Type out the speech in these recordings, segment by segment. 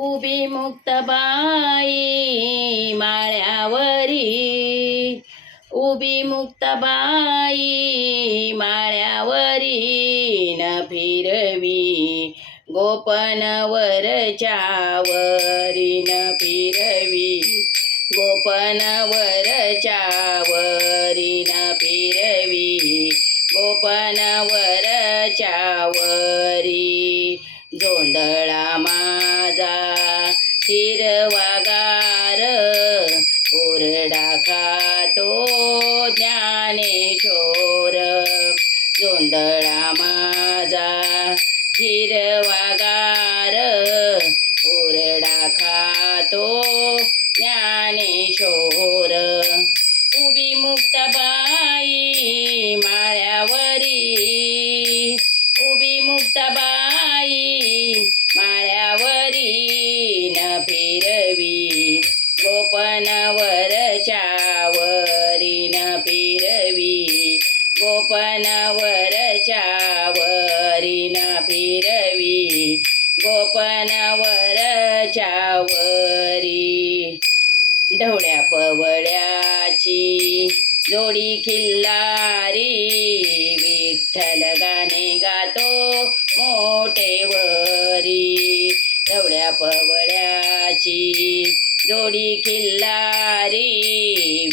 उभी मुक्तबाई माळ्यावरी उभी मुक्तबाई माळ्यावरी न फिरवी गोपनवरच्यावरी न फिरवी गोपनवरच्यावरी न फिरवी गोपनवरच्यावरी जोंधळा माझा वागार ओरडा खातो ज्ञानेश्वर. जोंधळा माझा हिरवागार ओरडा खातो ज्ञानेश्वर. उभी मुक्तबाई गोपनावर वरी ढवळ्या पवळ्याची जोडी खिल्लारी विठ्ठल गाणे गातो मोठेवरी ढवळ्या पवळ्याची जोडी खिल्लारी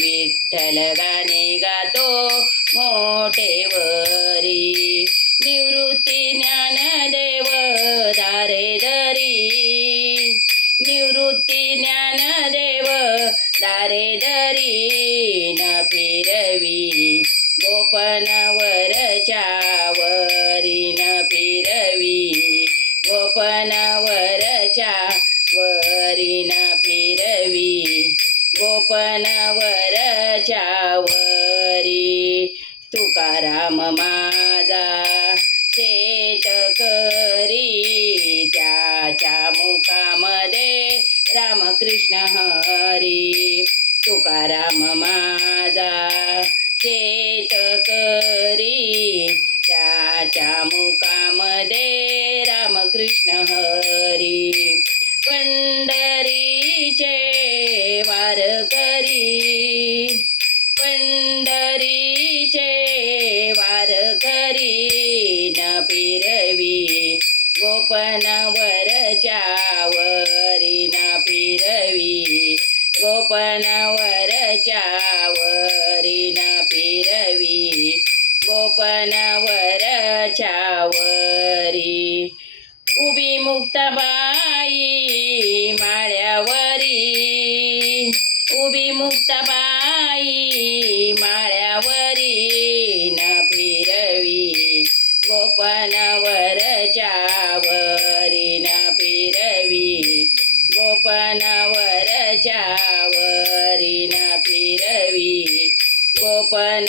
विठ्ठल गाणे गातो मोठेवरी निवृत्ती ज्ञानदेव दारेदरी न फिरवी. गोपनवरच्यावरी न फिरवी. गोपनवरच्या वरी न फिरवी. गोपनवरच्या वरी तुकाराम माझा कृष्ण हरी. तुकाराम माझा शेतकरी त्याच्या मुखामध्ये रामकृष्ण हरी. पंढरीचे वारकरी पंढरीचे वारकरी न फिरवी गोपनवरच्या फिरवी. गोपनवरच्या वरी न फिरवी. गोपनवरच्या वरी उभी मुक्तबा फिरवी गोपनवरच्या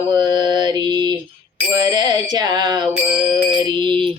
वरी वरच्या वरी